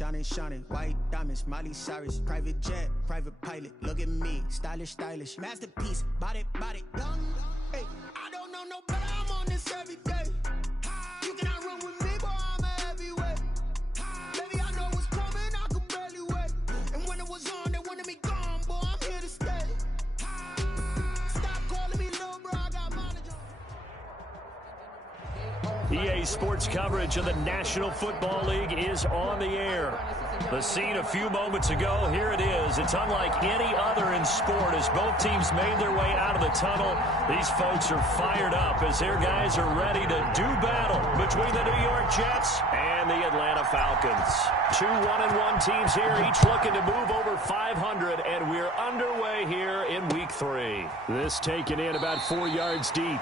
Shining, shining, white diamonds, Miley Cyrus, private jet, private pilot. Look at me, stylish, stylish, masterpiece, body, body, young. Hey, I don't know no better, I'm on this every day. You cannot run with me, boy, I'm a heavyweight. Baby, I know what's coming, I could barely wait. And when it was on, they wanted me gone, boy, I'm here to stay. Stop calling me little bro, I got mileage on. EA Sports coverage of the National Football League is on the air. The scene a few moments ago, here it is. It's unlike any other in sport as both teams made their way out of the tunnel. These folks are fired up as their guys are ready to do battle between the New York Jets and the Atlanta Falcons. Two 1-1 teams here, each looking to move over 500, and we're underway here in Week 3. This taken in about 4 yards deep.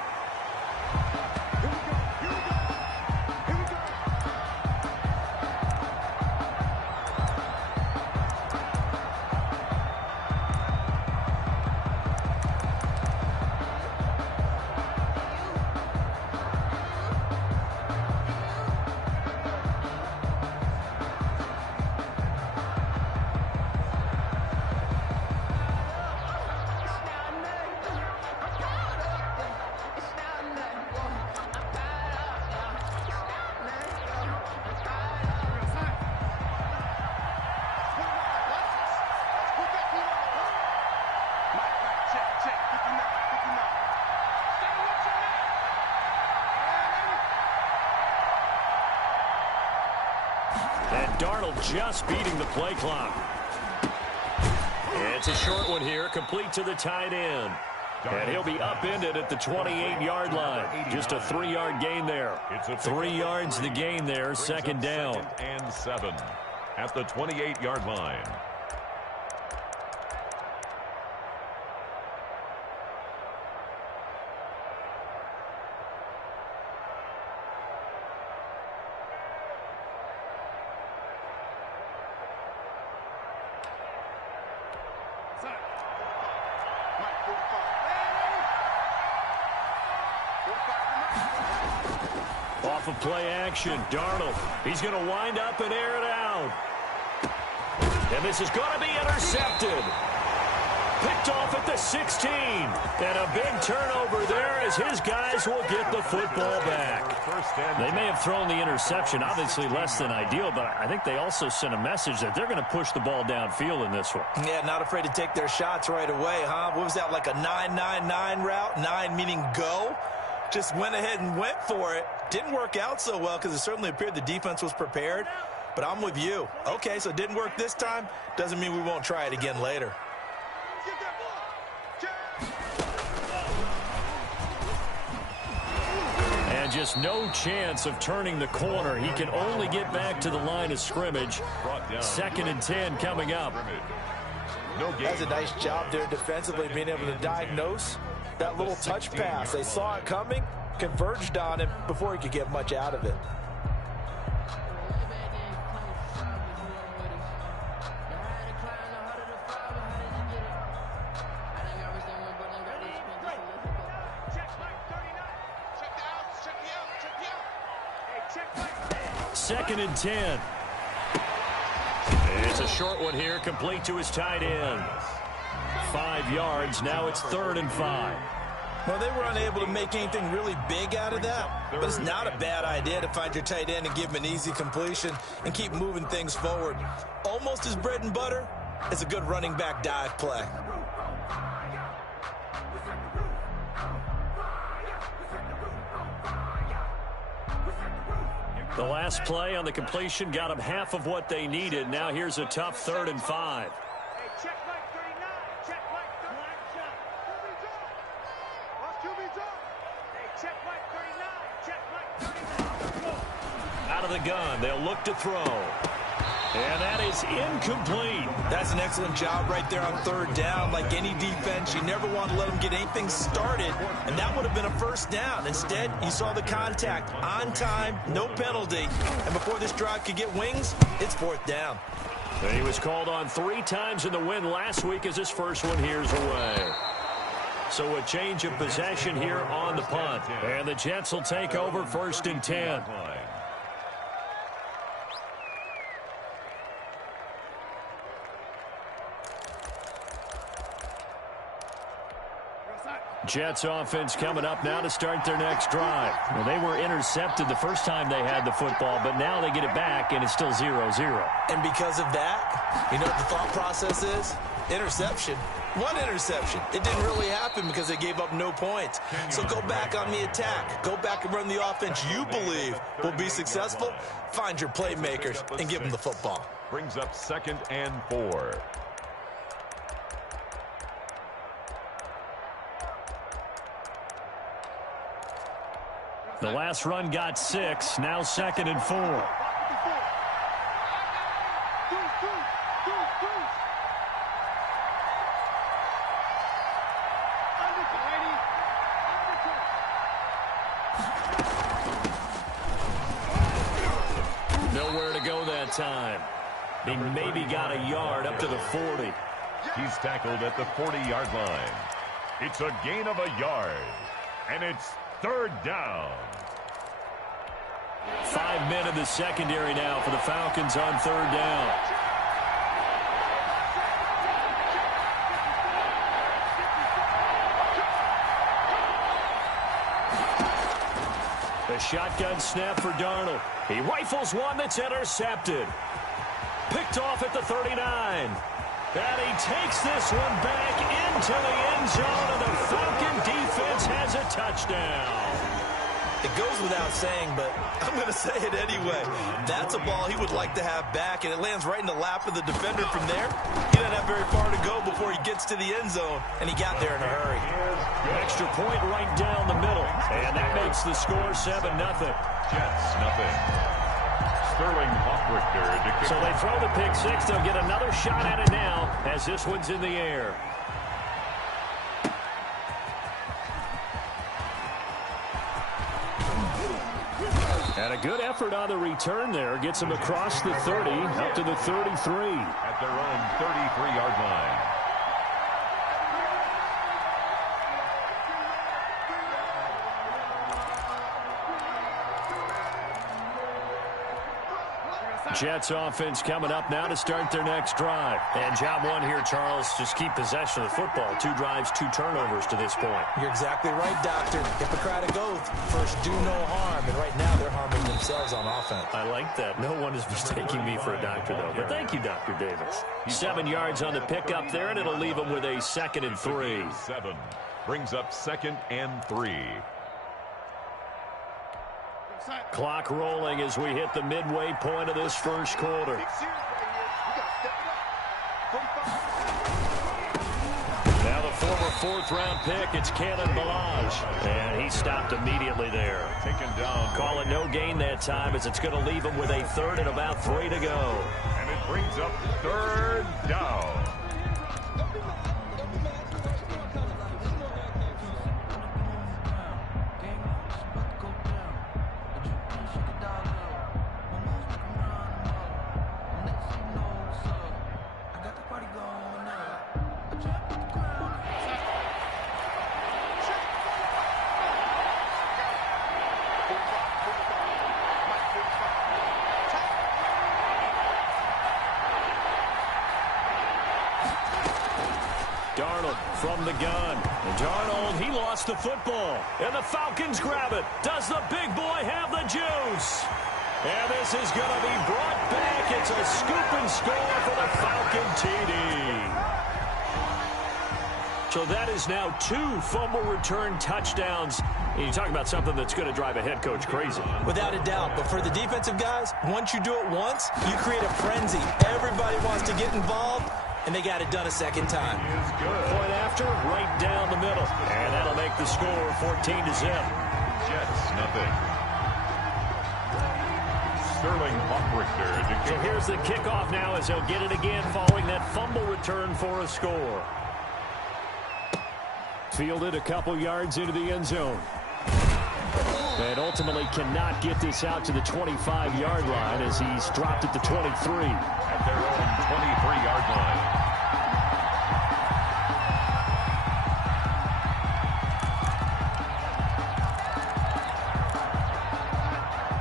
And Darnold just beating the play clock. It's a short one here, complete to the tight end. And he'll be upended at the 28-yard line. Just a 3-yard gain there. 3 yards the gain there, second down. 2nd and 7 at the 28-yard line. Off of play action, Darnold. He's going to wind up and air it out. And this is going to be intercepted. Picked off at the 16. And a big turnover there as his guys will get the football back. They may have thrown the interception, obviously less than ideal, but I think they also sent a message that they're going to push the ball downfield in this one. Yeah, not afraid to take their shots right away, huh? What was that, like a 9-9-9 route? 9 meaning go? Just went ahead and went for it. Didn't work out so well because it certainly appeared the defense was prepared. But I'm with you. Okay, so it didn't work this time. Doesn't mean we won't try it again later. And just no chance of turning the corner. He can only get back to the line of scrimmage. 2nd and 10 coming up. That's a nice job there defensively, being able to diagnose that little touch pass. They saw it coming, converged on him before he could get much out of it. Second and 10. It's a short one here, complete to his tight end. 5 yards, now it's 3rd and 5. Well, they were unable to make anything really big out of that, but it's not a bad idea to find your tight end and give him an easy completion and keep moving things forward. Almost as bread and butter as a good running back dive play. The last play on the completion got them half of what they needed. Now here's a tough 3rd and 5. Out of the gun, they'll look to throw. And that is incomplete. That's an excellent job right there on 3rd down. Like any defense, you never want to let them get anything started, and that would have been a 1st down. Instead, you saw the contact on time, no penalty, and before this drive could get wings, it's 4th down. And he was called on 3 times in the win last week as his first one here's away. So a change of possession here on the punt, and the Jets will take over 1st and 10. Jets offense coming up now to start their next drive. Well, they were intercepted the first time they had the football, but now they get it back, and it's still 0-0. And because of that, you know what the thought process is? Interception. One interception. It didn't really happen because they gave up no points. So go back on the attack. Go back and run the offense you believe will be successful. Find your playmakers and give them the football. Brings up 2nd and 4. The last run got 6. Now 2nd and 4. Nowhere to go that time. He maybe got a yard up to the 40. He's tackled at the 40-yard line. It's a gain of a yard. And it's 3rd down. 5 men in the secondary now for the Falcons on 3rd down. The shotgun snap for Darnold. He rifles one that's intercepted. Picked off at the 39. And he takes this one back into the end zone, and the Falcon defense has a touchdown. It goes without saying, but I'm going to say it anyway. That's a ball he would like to have back, and it lands right in the lap of the defender from there. He doesn't have very far to go before he gets to the end zone, and he got there in a hurry. Extra point right down the middle, and that makes the score 7-0. Jets, nothing. Sterling Hoffrichter. So they throw the pick six. They'll get another shot at it now as this one's in the air. And a good effort on the return there. Gets them across the 30, up to the 33. At their own 33-yard line. Jets offense coming up now to start their next drive. And job one here, Charles, just keep possession of the football. 2 drives, 2 turnovers to this point. You're exactly right, Doctor. Hippocratic oath. First, do no harm. And right now, they're harming themselves on offense. I like that. No one is mistaking me for a doctor, though. But thank you, Dr. Davis. 7 yards on the pickup there, and it'll leave them with a 2nd and 3. 7 brings up 2nd and 3. Clock rolling as we hit the midway point of this first quarter. Now the former 4th-round pick, it's Cannon Balaj. And he stopped immediately there. Taken down. Call it no gain that time as it's going to leave him with a 3rd and about 3 to go. And it brings up 3rd down. Darnold from the gun. And Darnold, he lost the football. And the Falcons grab it. Does the big boy have the juice? And this is going to be brought back. It's a scoop and score for the Falcon TD. So that is now 2 fumble return touchdowns. And you talk about something that's going to drive a head coach crazy. Without a doubt. But for the defensive guys, once you do it once, you create a frenzy. Everybody wants to get involved, and they got it done a second time. Point after, right down the middle. And that'll make the score 14-0. Jets, nothing. Sterling Hoffrichter. So here's the kickoff now as he'll get it again following that fumble return for a score. Fielded a couple yards into the end zone. And ultimately cannot get this out to the 25-yard line as he's dropped at the 23. At their own 23-yard line.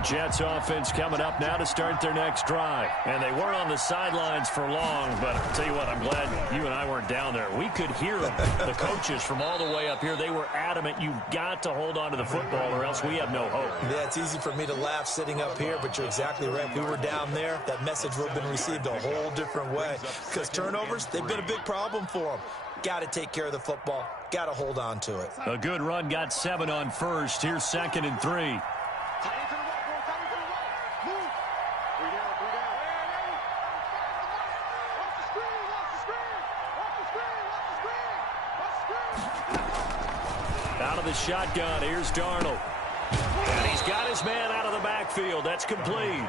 Jets offense coming up now to start their next drive. And they weren't on the sidelines for long, but I'll tell you what, I'm glad you and I weren't down there. We could hear them, the coaches from all the way up here. They were adamant, you've got to hold on to the football or else we have no hope. Yeah, it's easy for me to laugh sitting up here, but you're exactly right. If we were down there, that message would have been received a whole different way. Because turnovers, they've been a big problem for them. Got to take care of the football. Got to hold on to it. A good run, got 7 on first. Here's 2nd and 3. Out of the shotgun, here's Darnold. And he's got his man out of the backfield. That's complete.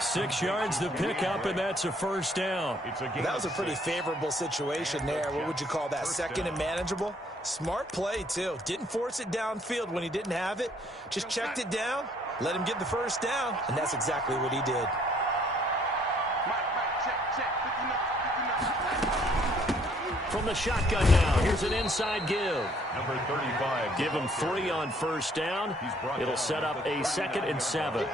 6 yards to pick up, and that's a first down. That was a pretty favorable situation there. What would you call that? 2nd and manageable? Smart play, too. Didn't force it downfield when he didn't have it. Just checked it down, let him get the first down, and that's exactly what he did. From the shotgun now, here's an inside give. Number 35. Give him 3 on first down. It'll set up a 2nd and 7.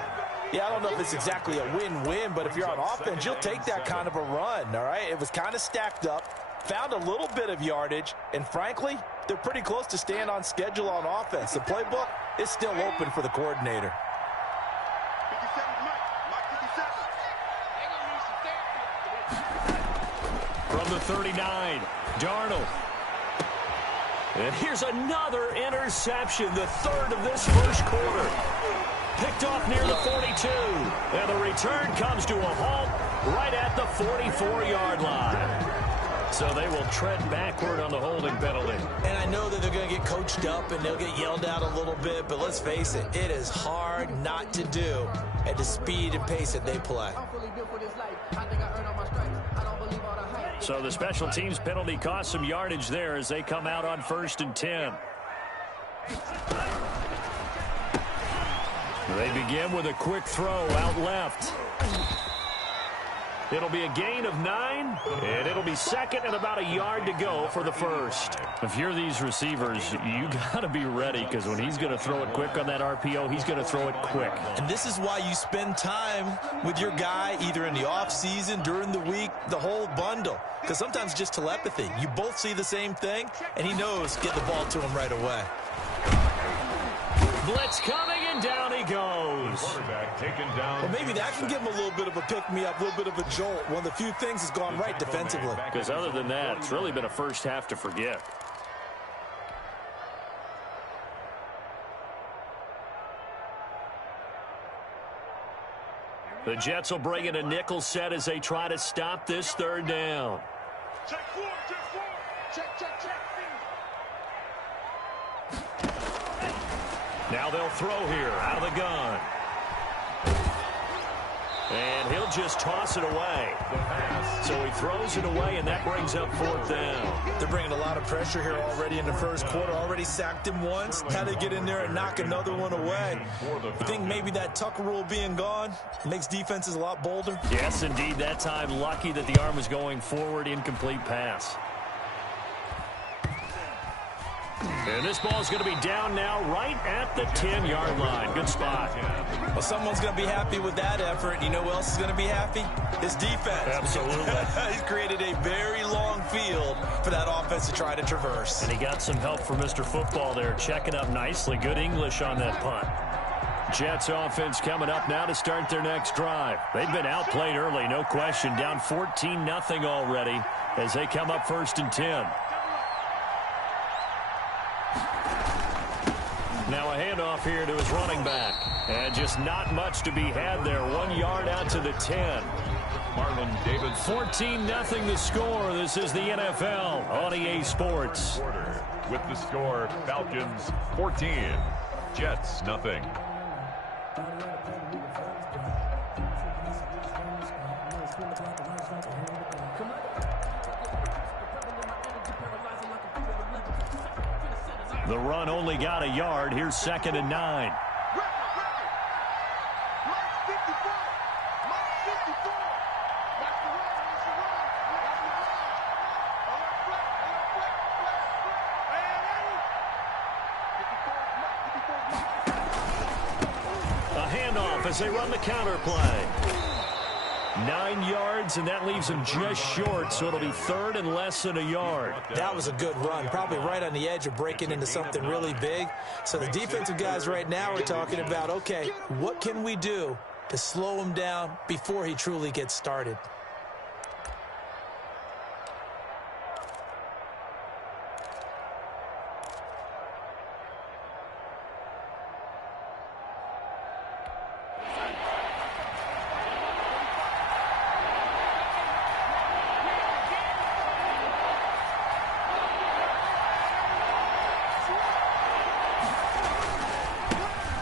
Yeah, I don't know if it's exactly a win-win, but if you're on offense, you'll take that kind of a run, all right? It was kind of stacked up, found a little bit of yardage, and frankly, they're pretty close to staying on schedule on offense. The playbook is still open for the coordinator. From the 39, Darnold. And here's another interception, the 3rd of this first quarter. Picked off near the 42. And the return comes to a halt right at the 44-yard line. So they will tread backward on the holding penalty. And I know that they're going to get coached up and they'll get yelled at a little bit, but let's face it, it is hard not to do at the speed and pace that they play. So the special teams penalty cost some yardage there as they come out on 1st and 10. They begin with a quick throw out left. It'll be a gain of 9, and it'll be 2nd and about a yard to go for the first. If you're these receivers, you got to be ready because when he's going to throw it quick on that RPO, he's going to throw it quick. And this is why you spend time with your guy either in the offseason, during the week, the whole bundle. Because sometimes it's just telepathy. You both see the same thing, and he knows get the ball to him right away. Blitz coming, and down he goes. Well, maybe that can give him a little bit of a pick-me-up, a little bit of a jolt. One of the few things has gone right defensively. Because other than that, it's really been a first half to forget. The Jets will bring in a nickel set as they try to stop this 3rd down. Check 4, check. Now they'll throw here out of the gun. And he'll just toss it away. So he throws it away, and that brings up 4th down. They're bringing a lot of pressure here already in the first quarter. Already sacked him once. How to get in there and knock another one away. You think maybe that Tucker rule being gone makes defenses a lot bolder? Yes, indeed. That time, lucky that the arm was going forward. Incomplete pass. And this ball is going to be down now right at the 10-yard line. Good spot. Well, someone's going to be happy with that effort. You know who else is going to be happy? His defense. Absolutely. He's created a very long field for that offense to try to traverse. And he got some help from Mr. Football there, checking up nicely. Good English on that punt. Jets offense coming up now to start their next drive. They've been outplayed early, no question. Down 14-0 already as they come up 1st and 10. Now a handoff here to his running back. And just not much to be had there. 1 yard out to the 10. Marlon Davis. 14-0 the score. This is the NFL on EA Sports. With the score, Falcons 14, Jets nothing. The run only got a yard. Here's 2nd and 9. A handoff as they run the counter play. 9 yards, and that leaves him just short, so it'll be third and less than a yard. That was a good run, probably right on the edge of breaking into something really big. So the defensive guys right now are talking about, okay, what can we do to slow him down before he truly gets started?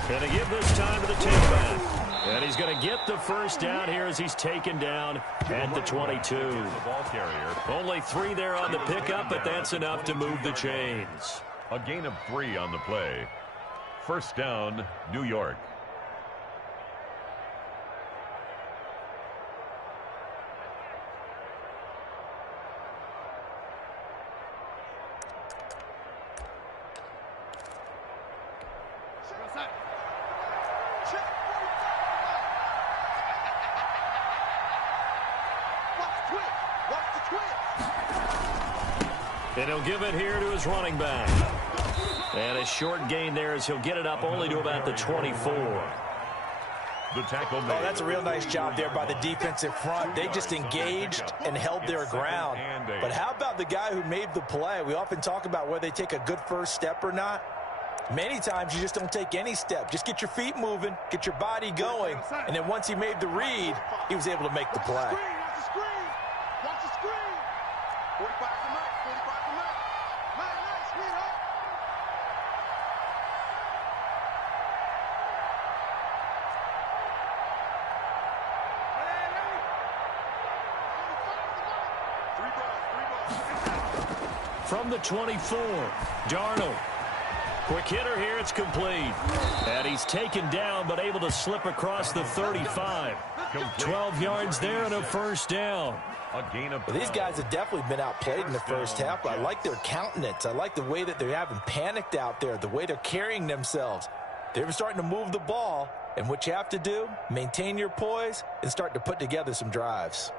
Going to give this time to the tailback. And he's going to get the first down here as he's taken down at the 22. Only 3 there on the pickup, but that's enough to move the chains. A gain of 3 on the play. First down, New York. And he'll give it here to his running back. And a short gain there as he'll get it up only to about the 24. The tackle made. Oh, that's a real nice job there by the defensive front. They just engaged and held their ground. But how about the guy who made the play? We often talk about whether they take a good first step or not. Many times you just don't take any step. Just get your feet moving, get your body going, and then once he made the read, he was able to make the play. Watch the screen. Watch the screen. 45 to Mike. 45 to Mike. Nice, sweetheart. From the 24, Darnold. Quick hitter here, it's complete. And he's taken down, but able to slip across the 35. 12 yards there and a first down. Well, these guys have definitely been outplayed in the first half, but I like their countenance. I like the way that they haven't panicked out there, the way they're carrying themselves. They're starting to move the ball, and what you have to do, maintain your poise and start to put together some drives.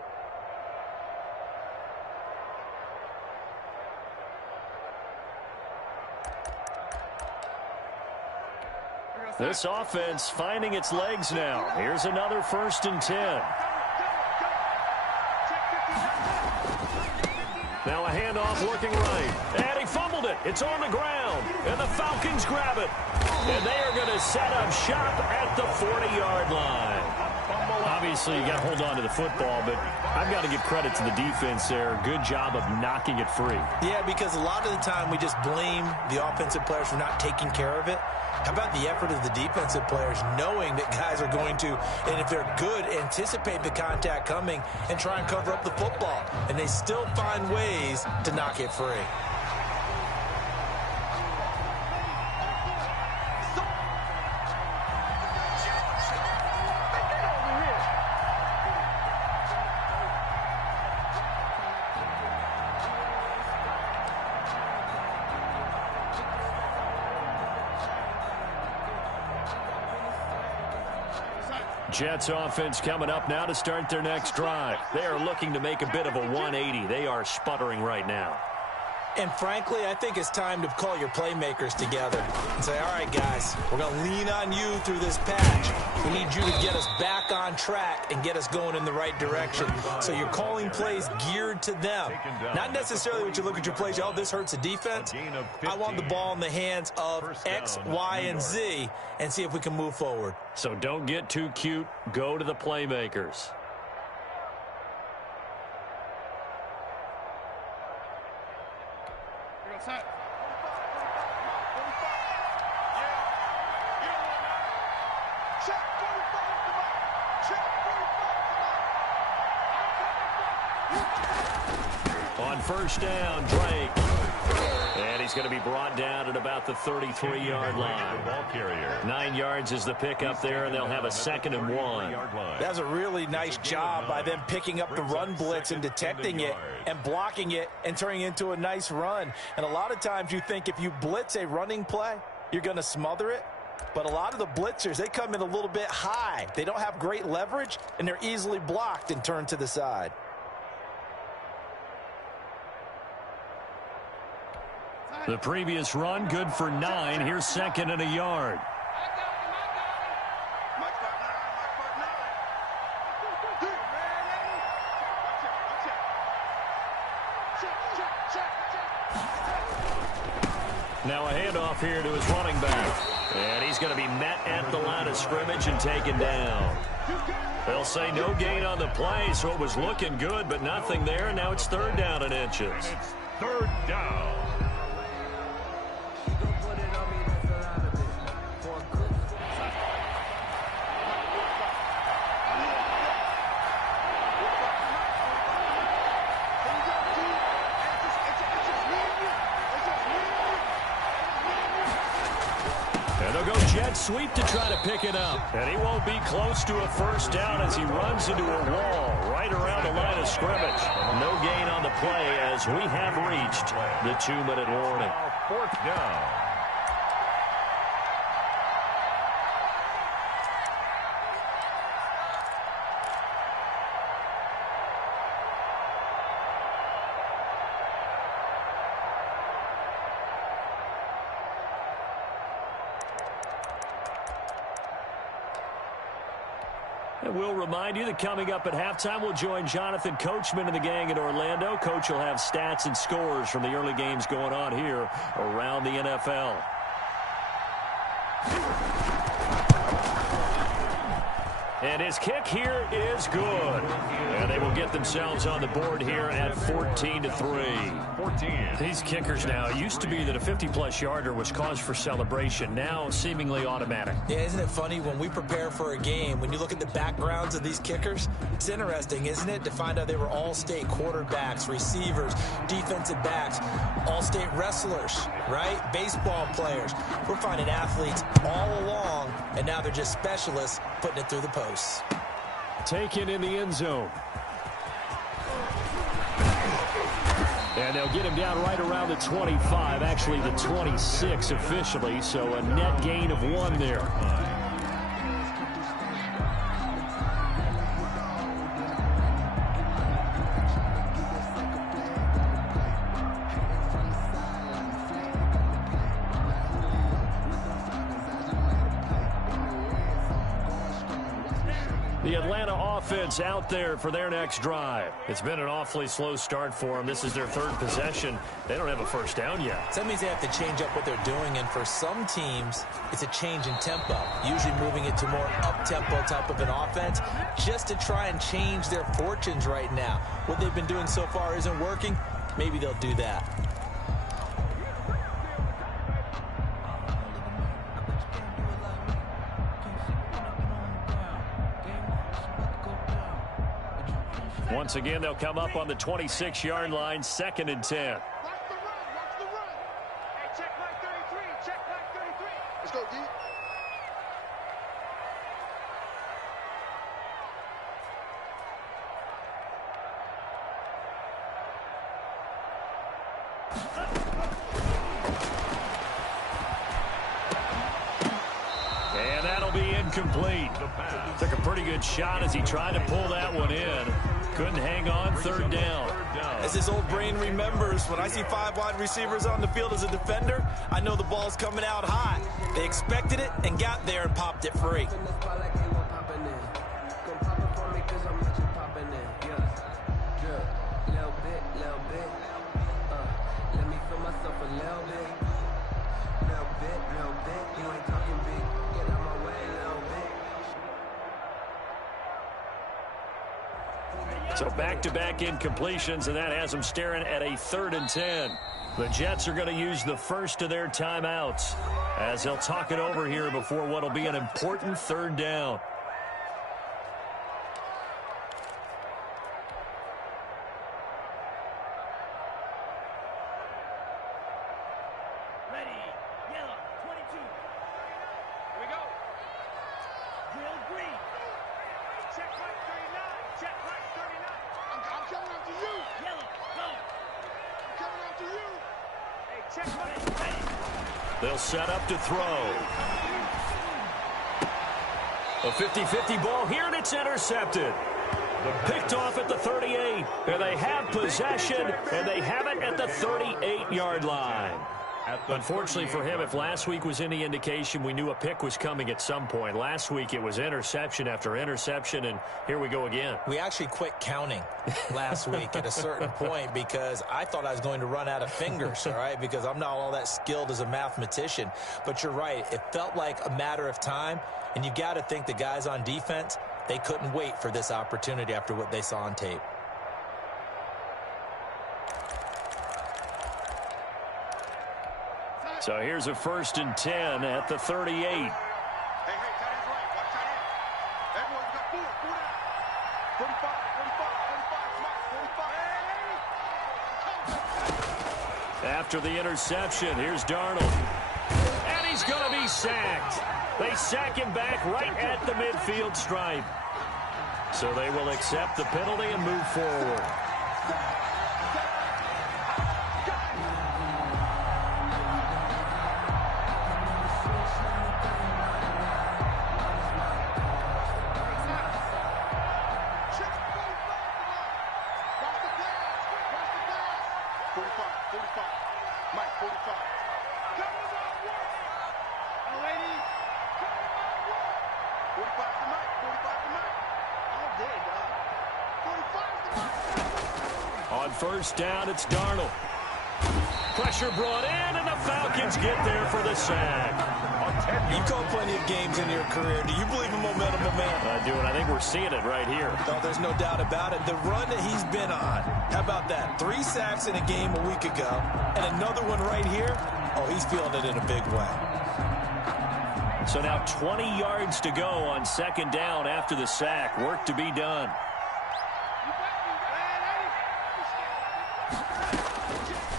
This offense finding its legs now. Here's another 1st and 10. Now a handoff looking right. And he fumbled it. It's on the ground. And the Falcons grab it. And they are going to set up shop at the 40-yard line. Obviously, you got to hold on to the football, but I've got to give credit to the defense there. Good job of knocking it free. Yeah, because a lot of the time we just blame the offensive players for not taking care of it. How about the effort of the defensive players knowing that guys are going to, and if they're good, anticipate the contact coming and try and cover up the football. And they still find ways to knock it free. Jets offense coming up now to start their next drive. They are looking to make a bit of a 180. They are sputtering right now. And frankly, I think it's time to call your playmakers together and say, all right, guys, we're going to lean on you through this patch. We need you to get us back on track and get us going in the right direction. So you're calling plays geared to them. Not necessarily what you look at your plays, oh, this hurts the defense. I want the ball in the hands of X, Y, and Z and see if we can move forward. So don't get too cute. Go to the playmakers. On first down, Drake. And he's going to be brought down at about the 33-yard line. 9 yards is the pickup there, and they'll have a 2nd and 1. That's a really nice job by them picking up the run blitz and detecting it and blocking it and turning it into a nice run. And a lot of times you think if you blitz a running play, you're going to smother it. But a lot of the blitzers, they come in a little bit high. They don't have great leverage, and they're easily blocked and turned to the side. The previous run, good for 9. Here's 2nd and a yard. Now a handoff here to his running back. And he's going to be met at the line of scrimmage and taken down. They'll say no gain on the play, so it was looking good, but nothing there. Now it's 3rd down and inches. And it's 3rd down. Jet sweep to try to pick it up. And he won't be close to a 1st down as he runs into a wall right around the line of scrimmage. No gain on the play as we have reached the 2-minute warning. 4th down. And we'll remind you that coming up at halftime, we'll join Jonathan Coachman and the gang in Orlando. Coach will have stats and scores from the early games going on here around the NFL. And his kick here is good. And they will get themselves on the board here at 14-3. 14. These kickers now, it used to be that a 50-plus yarder was cause for celebration. Now seemingly automatic. Yeah, isn't it funny when we prepare for a game, when you look at the backgrounds of these kickers, it's interesting, isn't it, to find out they were all-state quarterbacks, receivers, defensive backs, all-state wrestlers, right? Baseball players. We're finding athletes all along, and now they're just specialists putting it through the posts. Taken in the end zone. And they'll get him down right around the 25, actually the 26 officially, so a net gain of 1 there. The Atlanta offense out there for their next drive. It's been an awfully slow start for them. This is their 3rd possession. They don't have a 1st down yet. So that means they have to change up what they're doing, and for some teams, it's a change in tempo, usually moving it to more up-tempo type of an offense just to try and change their fortunes right now. What they've been doing so far isn't working. Maybe they'll do that. Once again, they'll come up on the 26-yard line, 2nd and 10. Watch the run. Watch the run. Hey, check back 33. Check back 33. Let's go, D. And that'll be incomplete. Took a pretty good shot as he tried to pull that one in. Couldn't hang on, 3rd down. As his old brain remembers, when I see 5 wide receivers on the field as a defender, I know the ball's coming out high. They expected it and got there and popped it free. So back-to-back incompletions, and that has them staring at a 3rd and 10. The Jets are going to use the first of their timeouts as they'll talk it over here before what will be an important 3rd down. Ready. Yellow. 22. Here we go. Drill green. Check right 39. Check right 39. I'm coming after you. Yellow. Go. I'm coming after you. Hey, check right. Ready. They'll set up to throw. A 50-50 ball here, and it's intercepted. Picked off at the 38, and they have possession, and they have it at the 38-yard line. Unfortunately for him, if last week was any indication, we knew a pick was coming at some point. Last week it was interception after interception, and here we go again. We actually quit counting last week at a certain point because I thought I was going to run out of fingers, all right, because I'm not all that skilled as a mathematician. But you're right. It felt like a matter of time, and you got to think the guys on defense, they couldn't wait for this opportunity after what they saw on tape. So here's a 1st and 10 at the 38. Hey, tight end's right. Watch tight end. Everyone's got 4 down. 45, 45, 45. After the interception, here's Darnold. And he's going to be sacked. They sack him back right at the midfield stripe. So they will accept the penalty and move forward. On 1st down, it's Darnold. Pressure brought in, and the Falcons get there for the sack. You called plenty of games in your career. Do you believe in momentum, man? I do, and I think we're seeing it right here. No, there's no doubt about it. The run that he's been on, how about that? 3 sacks in a game a week ago, and another one right here. Oh, he's feeling it in a big way. So now 20 yards to go on 2nd down after the sack. Work to be done.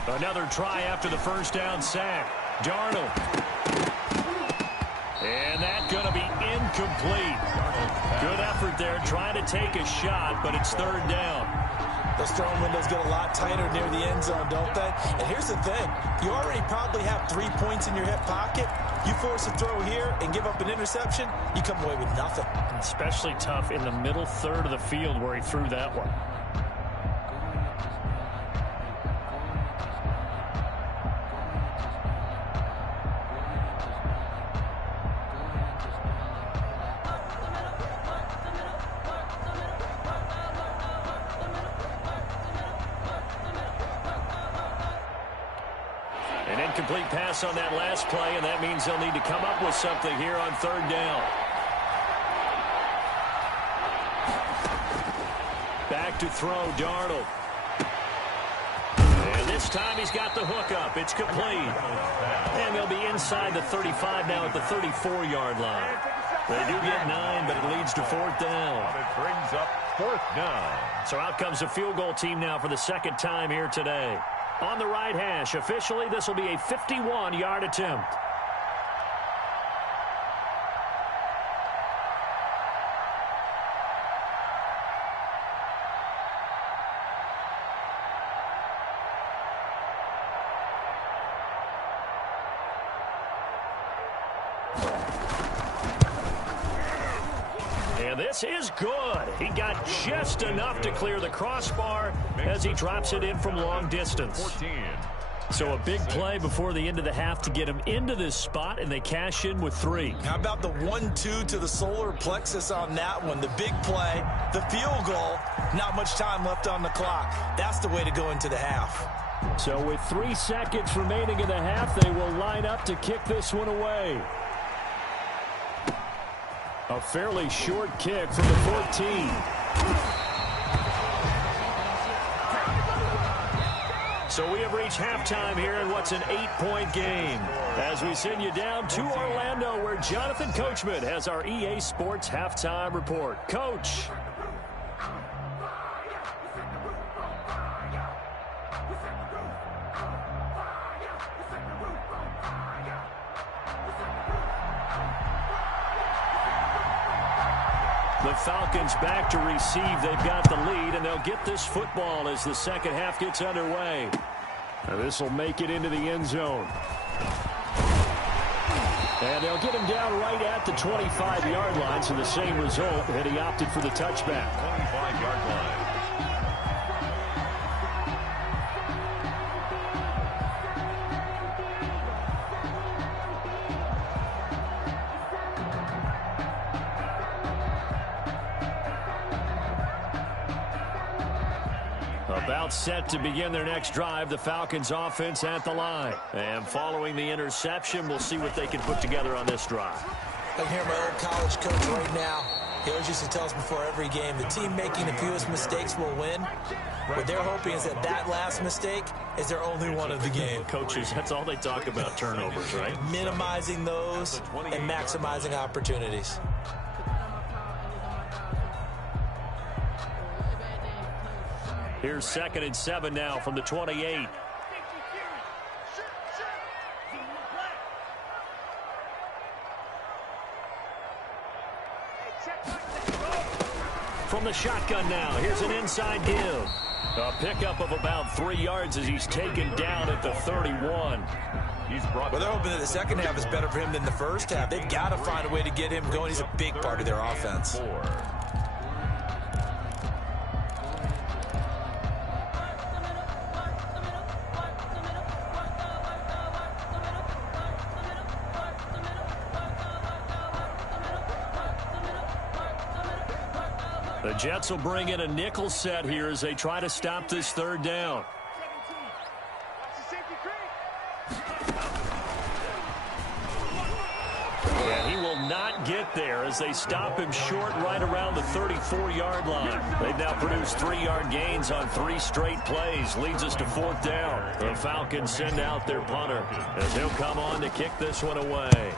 Another try after the 1st down sack. Darnold. And that's going to be incomplete. Good effort there trying to take a shot, but it's 3rd down. Those throwing windows get a lot tighter near the end zone, don't they? And here's the thing. You already probably have 3 points in your hip pocket. You force a throw here and give up an interception, you come away with nothing. Especially tough in the middle third of the field where he threw that one. An incomplete pass on that last play, and that means they'll need to come up with something here on 3rd down. Back to throw, Darnold. And this time he's got the hook up. It's complete. And they'll be inside the 35 now at the 34-yard line. They do get 9, but it leads to 4th down. It brings up 4th down. So out comes the field goal team now for the 2nd time here today. On the right hash, officially, this will be a 51-yard attempt. And this is good. He got just enough to clear the crossbar as he drops it in from long distance. 14. So a big play before the end of the half to get him into this spot, and they cash in with 3. How about the 1-2 to the solar plexus on that one? The big play, the field goal, not much time left on the clock. That's the way to go into the half. So with 3 seconds remaining in the half, they will line up to kick this one away. A fairly short kick from the 14. So we have reached halftime here in what's an 8-point game. As we send you down to Orlando, where Jonathan Coachman has our EA Sports halftime report. Coach. The Falcons back to receive. They've got the lead, and they'll get this football as the 2nd half gets underway. This will make it into the end zone. And they'll get him down right at the 25-yard line, so the same result, and he opted for the touchback. 25-yard line. About set to begin their next drive, the Falcons offense at the line. And following the interception, we'll see what they can put together on this drive. I can hear my old college coach right now. He always used to tell us before every game, the team making the fewest mistakes will win. What they're hoping is that that last mistake is their only one of the game. Coaches, that's all they talk about, turnovers, right? Minimizing those and maximizing opportunities. Here's 2nd and 7 now from the 28. From the shotgun now, here's an inside give. A pickup of about 3 yards as he's taken down at the 31. Well, they're hoping that the second half is better for him than the first half. They've got to find a way to get him going. He's a big part of their offense. The Jets will bring in a nickel set here as they try to stop this third down. And he will not get there as they stop him short right around the 34-yard line. They've now produced 3-yard gains on 3 straight plays. Leads us to 4th down. The Falcons send out their punter as he'll come on to kick this one away.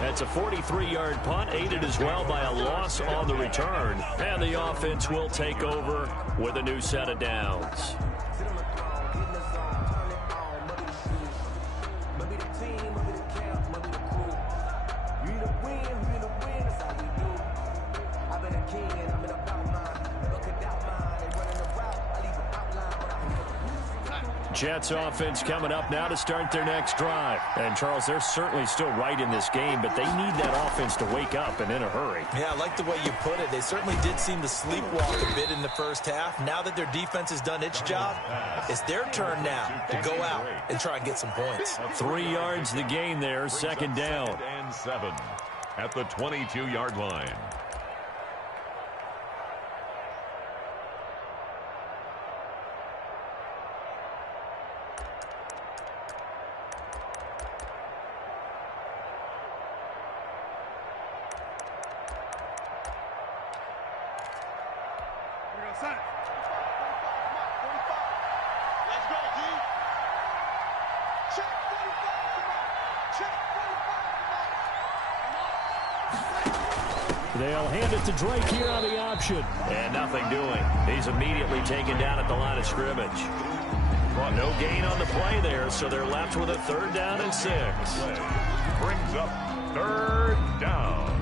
That's a 43-yard punt, aided as well by a loss on the return. And the offense will take over with a new set of downs. Jets offense coming up now to start their next drive. And, Charles, they're certainly still right in this game, but they need that offense to wake up and in a hurry. Yeah, I like the way you put it. They certainly did seem to sleepwalk a bit in the first half. Now that their defense has done its job, it's their turn now to go out and try and get some points. 3 yards the gain there, 2nd down. 2nd and 7 at the 22-yard line. They'll hand it to Drake here on the option. And nothing doing. He's immediately taken down at the line of scrimmage. Well, no gain on the play there, so they're left with a 3rd down and 6. Brings up 3rd down.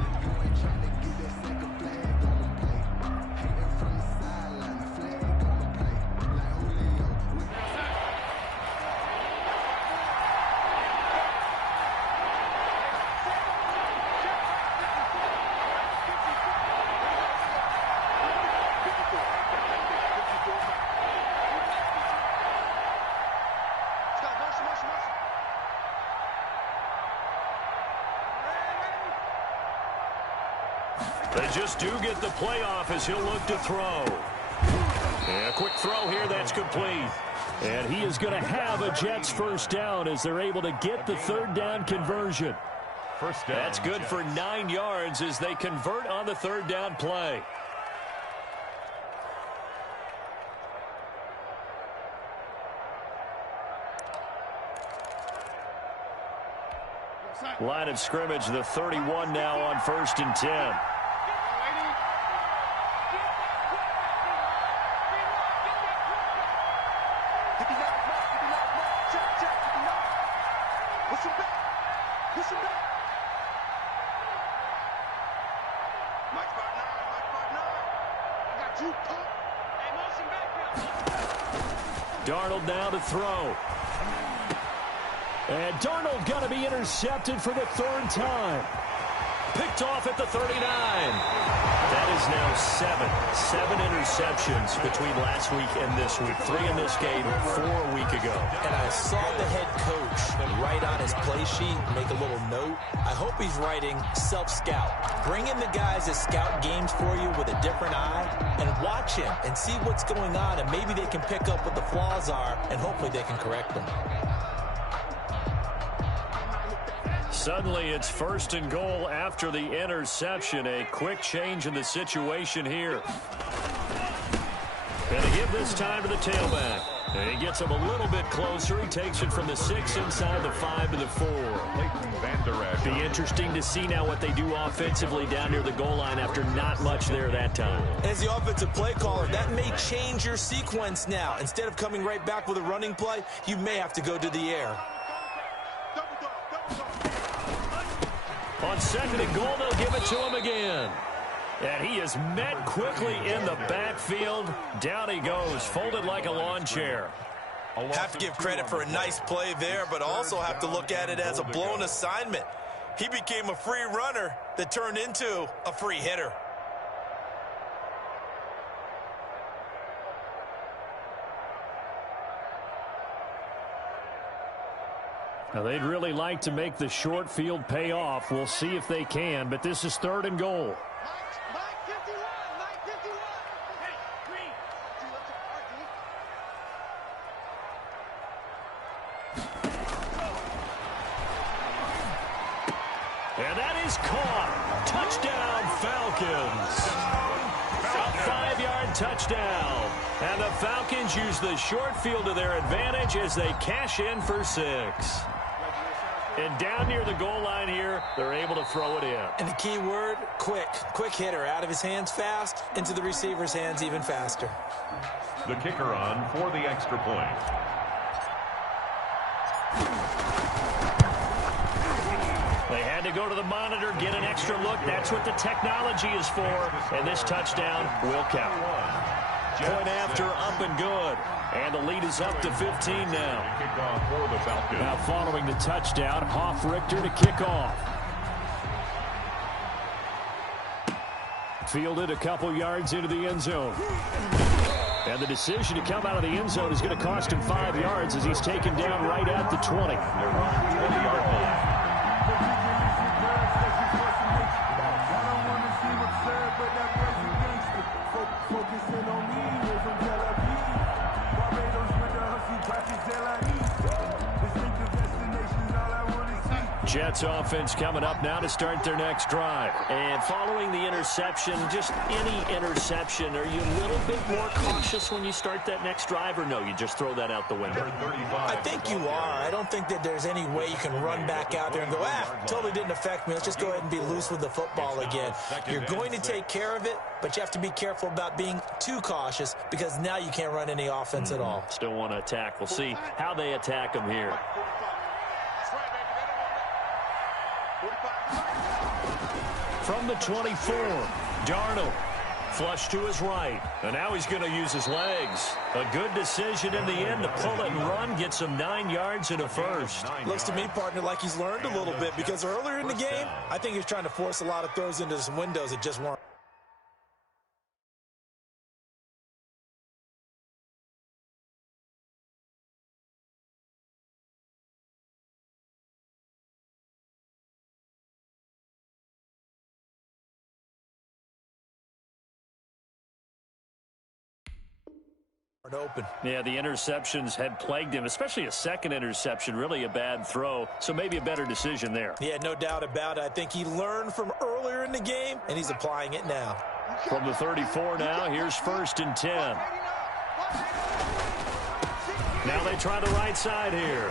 They just do get the playoff as he'll look to throw. And a quick throw here, that's complete. And he is going to have a Jets 1st down as they're able to get the 3rd down conversion. First down. That's good for 9 yards as they convert on the 3rd down play. Line of scrimmage, the 31 now on 1st and 10. Darnold now to throw. And Darnold going to be intercepted for the third time. Picked off at the 39. That is now seven interceptions between last week and this week. 3 in this game, 4 a week ago. And I saw the head coach write on his play sheet, make a little note. I hope he's writing self-scout. Bring in the guys that scout games for you with a different eye and watch him and see what's going on, and maybe they can pick up what the flaws are, and hopefully they can correct them. Suddenly, it's 1st and goal after the interception. A quick change in the situation here. And they give this time to the tailback. And he gets him a little bit closer. He takes it from the 6 inside the 5 to the 4. Be interesting to see now what they do offensively down near the goal line after not much there that time. As the offensive play caller, that may change your sequence now. Instead of coming right back with a running play, you may have to go to the air. On 2nd and goal, they'll give it to him again. And he is met quickly in the backfield. Down he goes, folded like a lawn chair. Have to give credit for a nice play there, but also have to look at it as a blown assignment. He became a free runner that turned into a free hitter. Now, they'd really like to make the short field pay off. We'll see if they can, but this is 3rd and goal. And that is caught. Touchdown, Falcons. A 5-yard touchdown. And the Falcons use the short field to their advantage as they cash in for 6. And down near the goal line here, they're able to throw it in. And the key word, quick. Quick hitter. Out of his hands fast, into the receiver's hands even faster. The kicker on for the extra point. They had to go to the monitor, get an extra look. That's what the technology is for. And this touchdown will count. Point after, up and good. And the lead is up to 15 now. Now following the touchdown, Hoff-Richter to kick off. Fielded a couple yards into the end zone. And the decision to come out of the end zone is going to cost him 5 yards as he's taken down right at the 20. 20-yard line. Jets offense coming up now to start their next drive. And following the interception, just any interception, are you a little bit more cautious when you start that next drive, or no, you just throw that out the window? I think you are. I don't think that there's any way you can run back out there and go, totally didn't affect me. Let's just go ahead and be loose with the football again. You're going to take care of it, but you have to be careful about being too cautious because now you can't run any offense at all. Still want to attack. We'll see how they attack him here. From the 24, Darnold. Flush to his right. And now he's going to use his legs. A good decision in the end to pull it and run. Gets him 9 yards and a first. Looks to me, partner, like he's learned a little bit because earlier in the game, I think he was trying to force a lot of throws into some windows that just weren't. Open. Yeah, the interceptions had plagued him, especially a second interception, really a bad throw, so maybe a better decision there. Yeah, no doubt about it. I think he learned from earlier in the game, and he's applying it now. From the 34 now, here's 1st and 10. Now they try the right side here.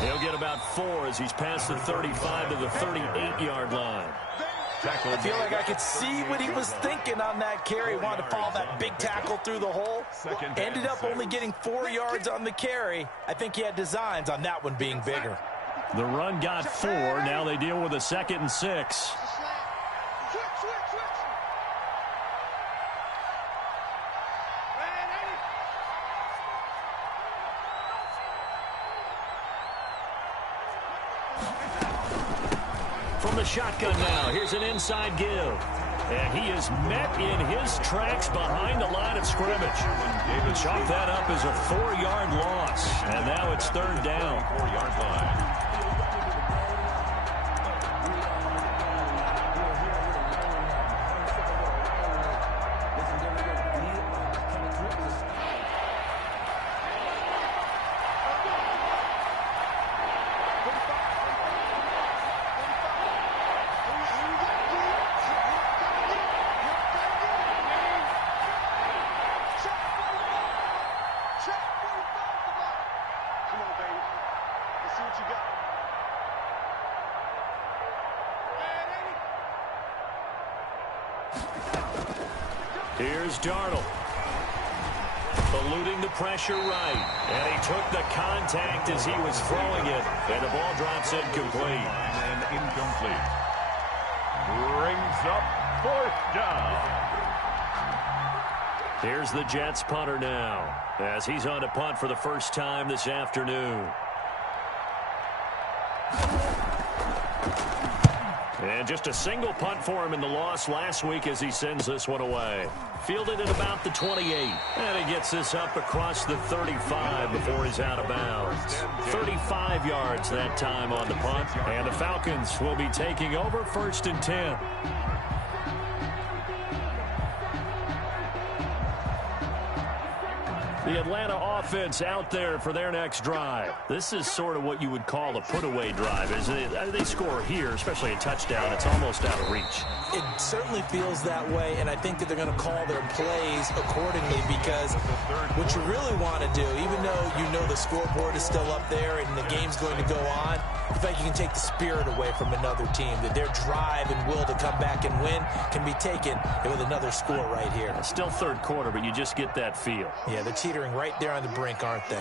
He'll get about 4 as he's past the 35 to the 38-yard line. I feel like I could see what he was thinking on that carry. He wanted to follow that big tackle through the hole. Ended up only getting 4 yards on the carry. I think he had designs on that one being bigger. The run got 4. Now they deal with a 2nd and 6. the shotgun now. Here's an inside give. And he is met in his tracks behind the line of scrimmage. Chalk that up as a 4-yard loss. And now it's third down. 4-yard line. Here's Darnold. Eluding the pressure right. And he took the contact as he was throwing it. And the ball drops incomplete. And incomplete. Brings up 4th down. Here's the Jets punter now, as he's on to punt for the first time this afternoon. And just a single punt for him in the loss last week as he sends this one away. Fielded at about the 28. And he gets this up across the 35 before he's out of bounds. 35 yards that time on the punt. And the Falcons will be taking over 1st and 10. The Atlanta offense out there for their next drive. This is sort of what you would call a put-away drive, isn't it? They score here, especially a touchdown. It's almost out of reach. It certainly feels that way, and I think that they're going to call their plays accordingly because what you really want to do, even though you know the scoreboard is still up there and the game's going to go on, I feel like you can take the spirit away from another team, that their drive and will to come back and win can be taken with another score right here. It's still third quarter, but you just get that feel. Yeah, they're teetering right there on the brink, aren't they?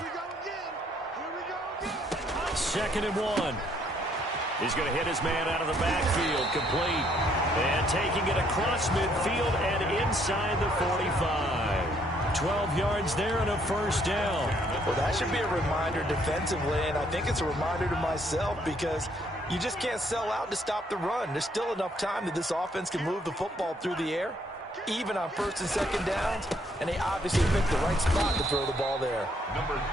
2nd and 1. He's going to hit his man out of the backfield, complete. And taking it across midfield and inside the 45. 12 yards there and a first down. Well, that should be a reminder defensively, and I think it's a reminder to myself because you just can't sell out to stop the run. There's still enough time that this offense can move the football through the air, even on 1st and 2nd downs, and they obviously picked the right spot to throw the ball there.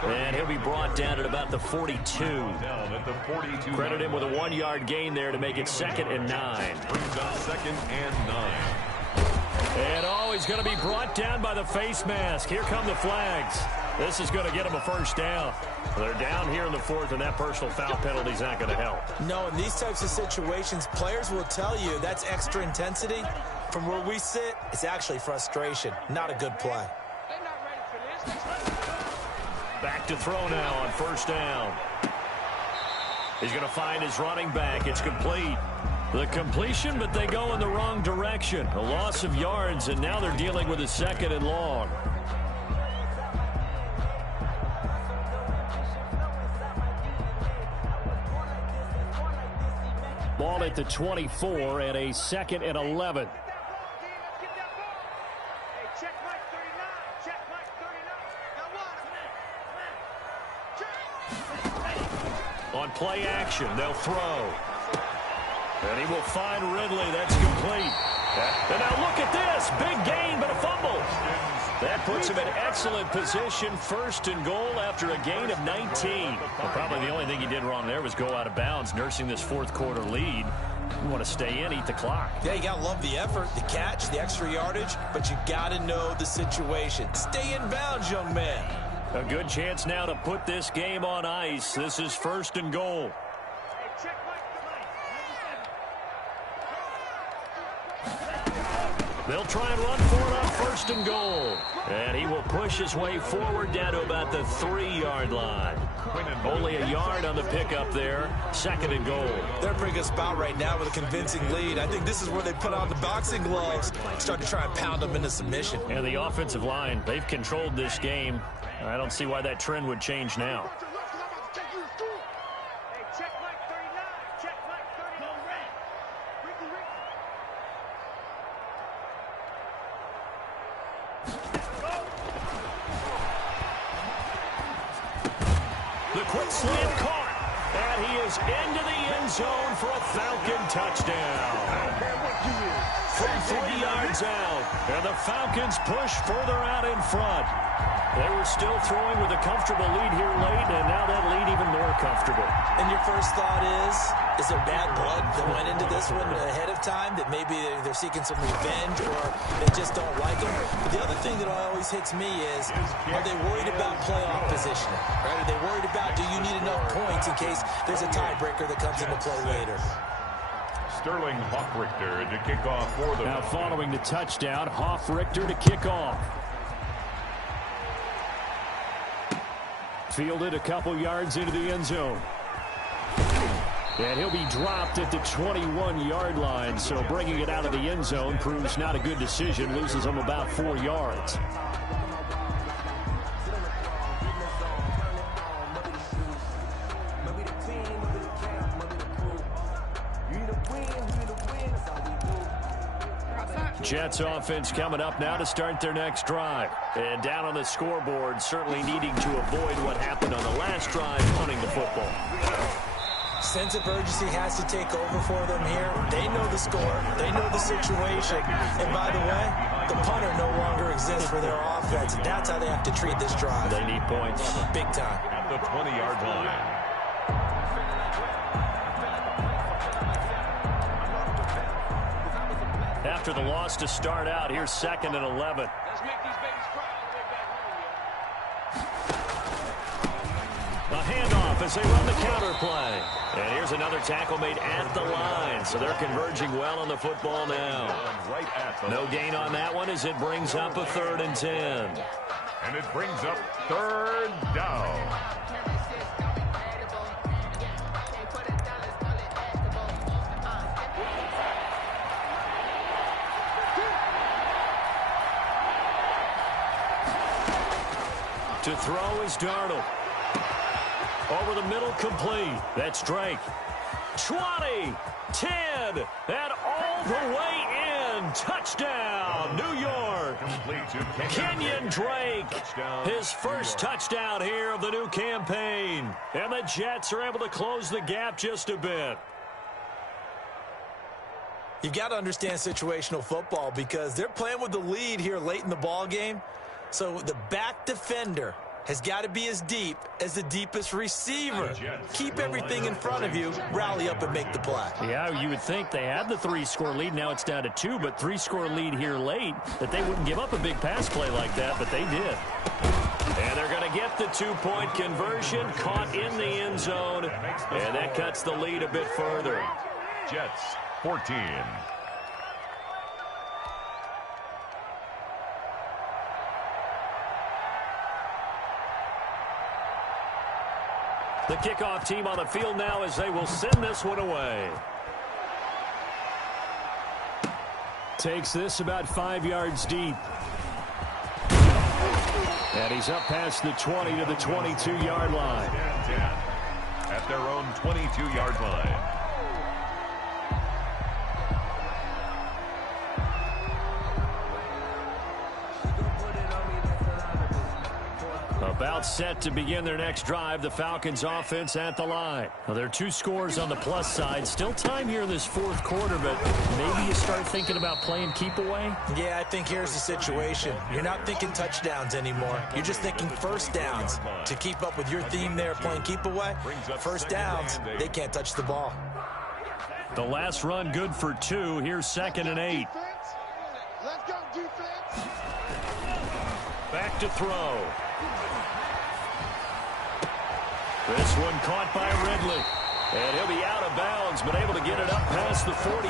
And he'll be brought down at about the 42. Down at the 42. Credit him with a 1-yard gain there to make it 2nd and 9. Brings up 2nd and 9. And he's going to be brought down by the face mask. Here come the flags. This is going to get him a first down. They're down here in the 4th, and that personal foul penalty is not going to help. No, in these types of situations, players will tell you that's extra intensity. From where we sit, it's actually frustration. Not a good play. Back to throw now on 1st down. He's going to find his running back. It's complete. The completion, but they go in the wrong direction. A loss of yards, and now they're dealing with a 2nd and long. Ball at the 24 and a 2nd and 11. On play action, they'll throw. And he will find Ridley. That's complete. And now look at this. Big gain, but a fumble. That puts him in excellent position. 1st and goal after a gain of 19. Well, probably the only thing he did wrong there was go out of bounds, nursing this 4th quarter lead. You want to stay in, eat the clock. Yeah, you got to love the effort, the catch, the extra yardage, but you got to know the situation. Stay in bounds, young man. A good chance now to put this game on ice. This is 1st and goal. They'll try and run for it on 1st and goal. And he will push his way forward down to about the 3-yard line. Only a yard on the pickup there. 2nd and goal. They're in a pretty good spot right now with a convincing lead. I think this is where they put on the boxing gloves, start to try and pound them into submission. And the offensive line, they've controlled this game. I don't see why that trend would change now. The quick slant caught. And he is into the end zone for a Falcon touchdown. From 3 yards out. And the Falcons push further out in front. They were still throwing with a comfortable lead here late, and now that lead even more comfortable. And your first thought is there bad blood that went into this one ahead of time, that maybe they're seeking some revenge or they just don't like him? But the other thing that always hits me is, are they worried about playoff positioning? Right? Are they worried about, do you need enough points in case there's a tiebreaker that comes into play later? Sterling Hoffrichter to kick off for them. Now following the touchdown, Hoffrichter to kick off. Fielded a couple yards into the end zone. And he'll be dropped at the 21-yard line, so bringing it out of the end zone proves not a good decision, loses him about 4 yards. Jets offense coming up now to start their next drive. And down on the scoreboard, certainly needing to avoid what happened on the last drive, punting the football. Sense of urgency has to take over for them here. They know the score. They know the situation. And by the way, the punter no longer exists for their offense. That's how they have to treat this drive. They need points. Big time. At the 20-yard line. After the loss to start out, here's 2nd and 11. Let's make these babies cry all the way back home, A handoff as they run the counter play. And here's another tackle made at the line. So they're converging well on the football now. No gain on that one as it brings up a 3rd and 10. And it brings up 3rd down. To throw is Darnold. Over the middle, complete. That's Drake. 20, 10, and all the way in. Touchdown, New York. Kenyon Drake, his first touchdown here of the new campaign. And the Jets are able to close the gap just a bit. You've got to understand situational football because they're playing with the lead here late in the ball game. So the back defender has got to be as deep as the deepest receiver. Keep everything in front of you, rally up and make the play. Yeah, you would think they had the 3-score lead. Now it's down to 2, but 3-score lead here late, that they wouldn't give up a big pass play like that, but they did. And they're going to get the 2-point conversion, caught in the end zone, and that cuts the lead a bit further. Jets 14. The kickoff team on the field now as they will send this one away. Takes this about 5 yards deep. And he's up past the 20 to the 22-yard line. At their own 22-yard line. About set to begin their next drive, the Falcons offense at the line. Well, there are 2 scores on the plus side. Still time here in this 4th quarter, but maybe you start thinking about playing keep away? Yeah, I think here's the situation. You're not thinking touchdowns anymore. You're just thinking first downs. To keep up with your theme there, playing keep away, first downs, they can't touch the ball. The last run good for 2. Here's 2nd and 8. Let's go, defense. Back to throw. This one caught by Ridley. And he'll be out of bounds, but able to get it up past the 45.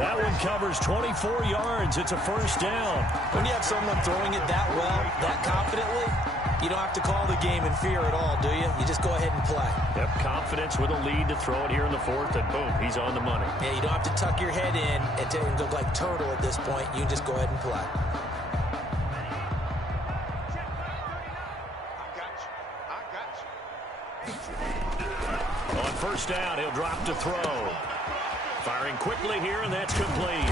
That one covers 24 yards. It's a first down. When you have someone throwing it that well, that confidently, you don't have to call the game in fear at all, do you? You just go ahead and play. Yep, confidence with a lead to throw it here in the 4th, and boom, he's on the money. Yeah, you don't have to tuck your head in and look like turtle at this point. You just go ahead and play. On first down, he'll drop to throw. Firing quickly here, and that's complete.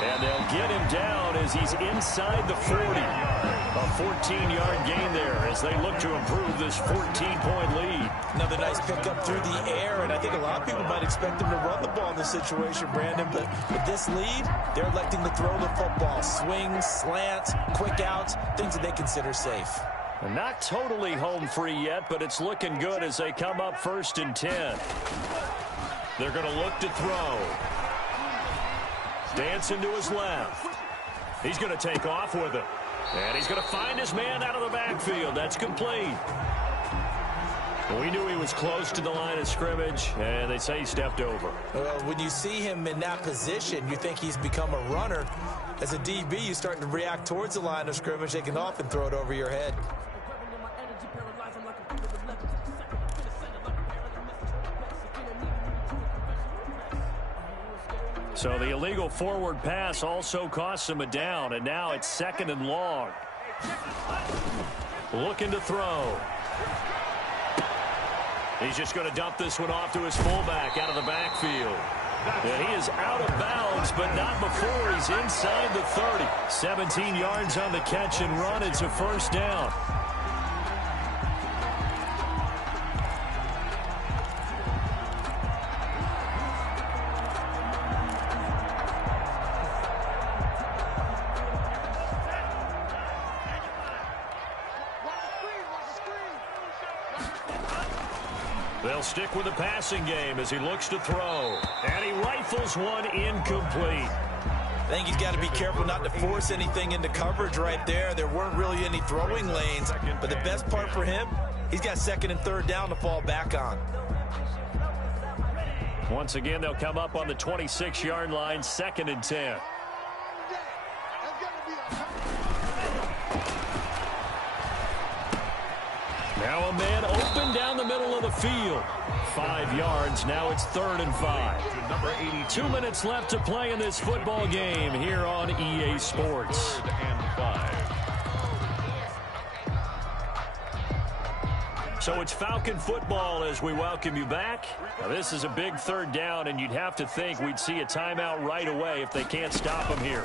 And they'll get him down as he's inside the 40. A 14-yard gain there as they look to improve this 14-point lead. Another nice pickup through the air, and I think a lot of people might expect him to run the ball in this situation, Brandon, but with this lead, they're electing to throw the football. Swings, slants, quick outs, things that they consider safe. Not totally home free yet, but it's looking good as they come up 1st and 10. They're going to look to throw. Dancing to his left. He's going to take off with it. And he's going to find his man out of the backfield. That's complete. We knew he was close to the line of scrimmage, and they say he stepped over. Well, when you see him in that position, you think he's become a runner. As a DB, you start to react towards the line of scrimmage. They can often throw it over your head. So the illegal forward pass also costs him a down, and now it's 2nd and long. Looking to throw. He's just going to dump this one off to his fullback out of the backfield. And he is out of bounds, but not before he's inside the 30. 17 yards on the catch and run. It's a 1st down. They'll stick with the passing game as he looks to throw. And he rifles one incomplete. I think he's got to be careful not to force anything into coverage right there. There weren't really any throwing lanes. But the best part for him, he's got 2nd and 3rd down to fall back on. Once again, they'll come up on the 26-yard line, 2nd and 10. Now a man open down the middle of the field. 5 yards. Now it's 3rd and 5. 2 minutes left to play in this football game here on EA Sports. 3rd and 5. So it's Falcon football as we welcome you back. Now this is a big 3rd down, and you'd have to think we'd see a timeout right away if they can't stop him here.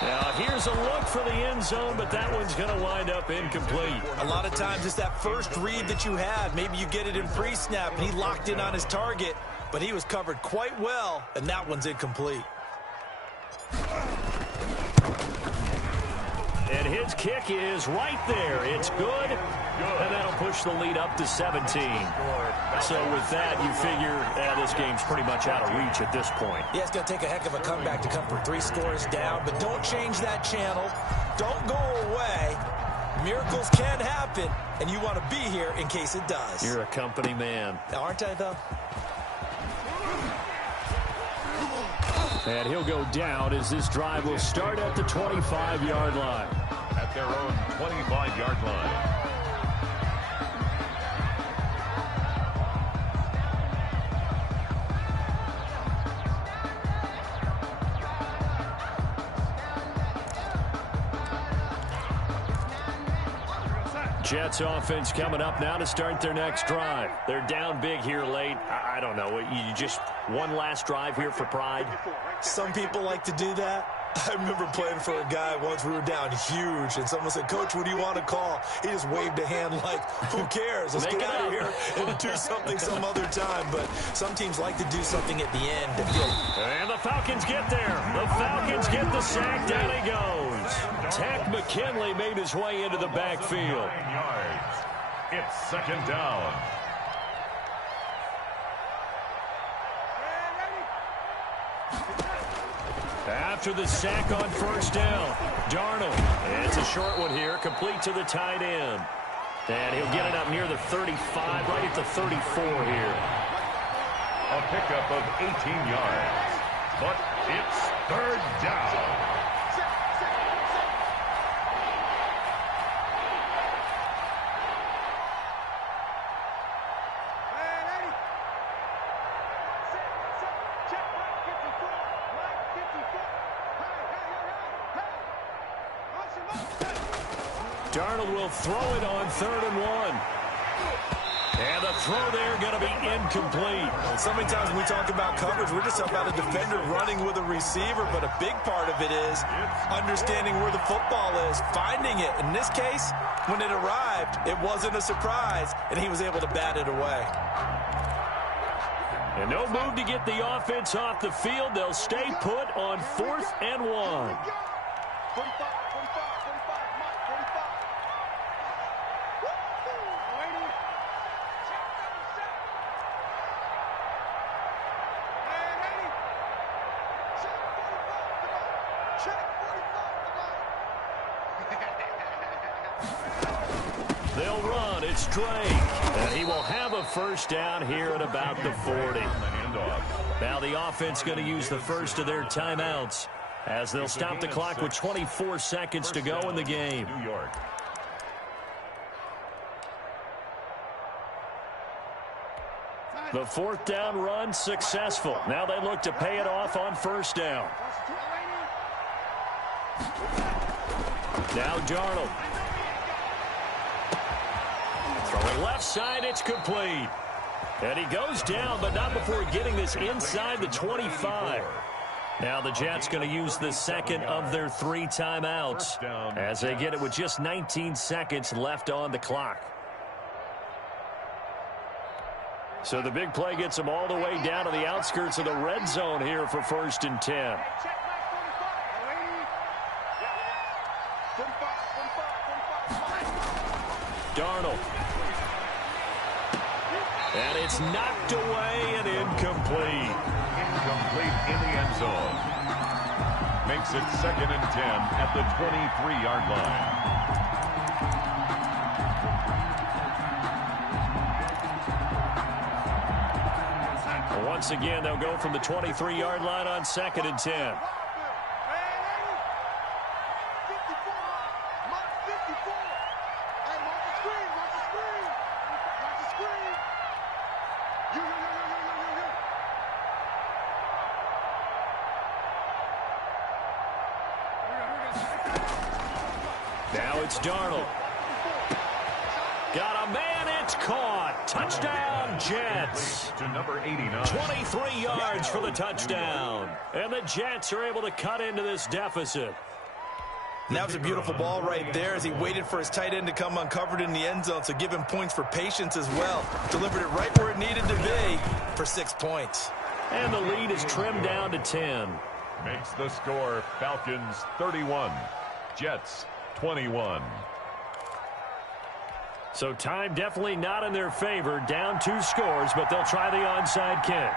Now, here's a look for the end zone, but that one's going to wind up incomplete. A lot of times it's that first read that you have. Maybe you get it in pre-snap, and he locked in on his target, but he was covered quite well, and that one's incomplete. And his kick is right there. It's good, and that'll push the lead up to 17. So with that, you figure this game's pretty much out of reach at this point. Yeah, it's going to take a heck of a comeback to come from 3 scores down, but don't change that channel. Don't go away. Miracles can happen, and you want to be here in case it does. You're a company man. Aren't I, though? And he'll go down as this drive will start at the 25-yard line. At their own 25-yard line. Jets offense coming up now to start their next drive. They're down big here late. I don't know. You just one last drive here for pride. Some people like to do that. I remember playing for a guy once. We were down huge, and someone said, "Coach, what do you want to call?" He just waved a hand like, who cares? Let's get out of here and do something some other time. But some teams like to do something at the end to feel. And the Falcons get there. The Falcons get the sack. Down he goes. Tech McKinley made his way into the backfield. 9 yards. It's 2nd down. After the sack on 1st down, Darnold. It's a short one here, complete to the tight end. And he'll get it up near the 35, right at the 34 here. A pickup of 18 yards. But it's 3rd down. Darnold will throw it on 3rd and 1. And the throw there going to be incomplete. So many times when we talk about coverage, we're just about a defender running with a receiver, but a big part of it is understanding where the football is, finding it. In this case, when it arrived, it wasn't a surprise, and he was able to bat it away. And no move to get the offense off the field. They'll stay put on 4th and 1. They'll run. It's Drake. And he will have a first down here at about the 40. Now the offense going to use the first of their timeouts as they'll stop the clock with 24 seconds to go in the game. New York. The 4th down run successful. Now they look to pay it off on first down. Now Darnold. Throwing left side, it's complete. And he goes down, but not before getting this inside the 25. Now the Jets going to use the second of their 3 timeouts as they get it with just 19 seconds left on the clock. So the big play gets them all the way down to the outskirts of the red zone here for 1st and 10. Darnold. And it's knocked away and incomplete. Incomplete in the end zone. Makes it 2nd and 10 at the 23-yard line. Once again, they'll go from the 23-yard line on 2nd and 10. Now it's Darnold. Got a man, it's caught. Touchdown, Jets. To number 89. 23 yards for the touchdown. And the Jets are able to cut into this deficit. And that was a beautiful ball right there as he waited for his tight end to come uncovered in the end zone, so give him points for patience as well. Delivered it right where it needed to be for 6 points. And the lead is trimmed down to 10. Makes the score Falcons 31, Jets 21. So time definitely not in their favor. Down 2 scores, but they'll try the onside kick.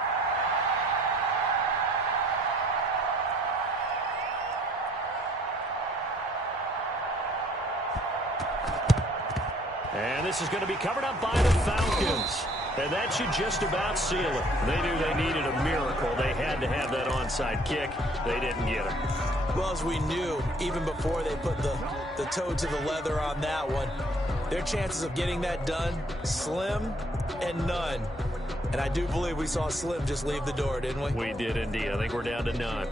And this is going to be covered up by the Falcons. And that should just about seal it. They knew they needed a miracle. They had to have that onside kick. They didn't get it. Well, as we knew, even before they put the toe to the leather on that one, their chances of getting that done, slim and none. And I do believe we saw Slim just leave the door, didn't we? We did indeed. I think we're down to none.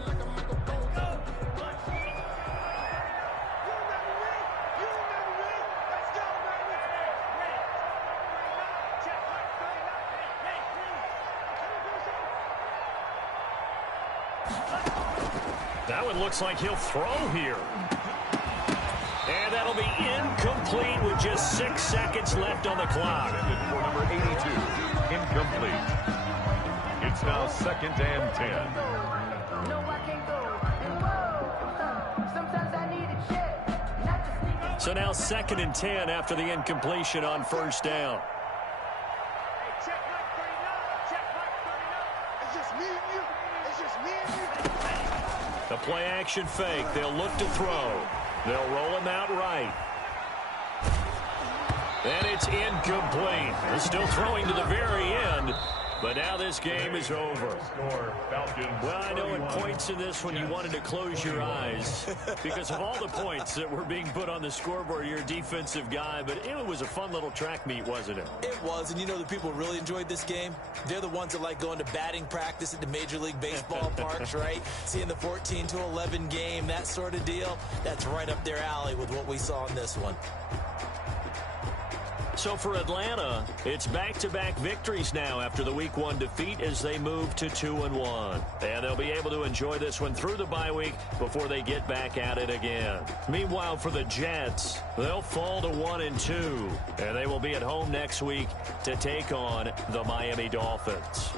That one looks like he'll throw here. And that'll be incomplete with just 6 seconds left on the clock. For number 82, incomplete. It's now 2nd and 10. So now 2nd and 10 after the incompletion on first down. The play action fake. They'll look to throw. They'll roll him out right. And it's incomplete. They're still throwing to the very end. But now this game is over. Well, I know at points in this when you wanted to close your eyes because of all the points that were being put on the scoreboard. You're a defensive guy, but it was a fun little track meet, wasn't it? It was, and you know the people who really enjoyed this game? They're the ones that like going to batting practice at the Major League Baseball parks, right? Seeing the 14-11 game, that sort of deal. That's right up their alley with what we saw in this one. So for Atlanta, it's back-to-back victories now after the Week 1 defeat as they move to 2-1. And they'll be able to enjoy this one through the bye week before they get back at it again. Meanwhile, for the Jets, they'll fall to 1-2. And they will be at home next week to take on the Miami Dolphins.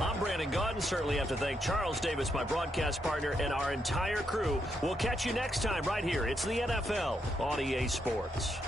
I'm Brandon Gaudin. Certainly have to thank Charles Davis, my broadcast partner, and our entire crew. We'll catch you next time right here. It's the NFL on EA Sports.